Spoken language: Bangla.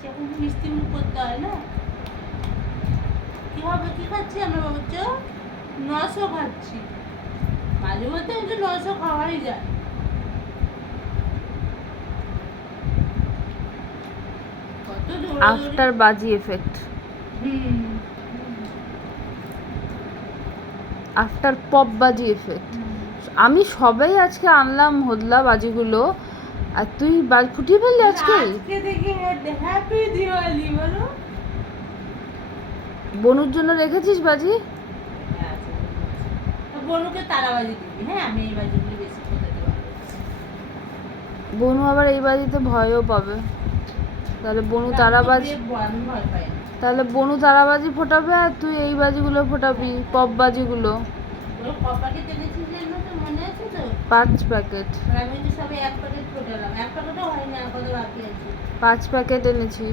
দিয়েছি, এখন মিষ্টি মুখ করতে হয় না। কি হবে, কি খাচ্ছি আমরা বাবুচ? 900 খাচ্ছি, মাঝে মধ্যে কিন্তু 900 খাওয়াই যায়। কত আফটার বাজি এফেক্ট, আফটার পপ বাজি এফেক্ট। আমি সবাই আজকে আনলাম হোদলা বাজিগুলো, আর তুই ফুটিয়ে ফেললি আজকে। আজকে দেখি হ্যাপি দিওয়ালি বলো। বনুর জন্য রেখেছিস বাজি? বনুকে তারা বাজি দিবি। হ্যাঁ, আমি এই বাজিগুলো বেশি ফোটাতে পারবো। বনু আবার এই বাজিতে ভয়ও পাবে, তাহলে বনু তারাবাজি, আমি ভয় পাই না। তাহলে বনু তারাবাজি ফোটাবে আর তুই এই বাজিগুলো ফোটাবি, পপ বাজিগুলো। ওই কপাকে টেনেছিস না, তো মনে আছে তো? 5 প্যাকেট। আমি তো সবে 1 প্যাকেট ফোটালাম, 1 প্যাকেটও হয়নি, আর কত বাকি আছে। 5 প্যাকেট এনেছি।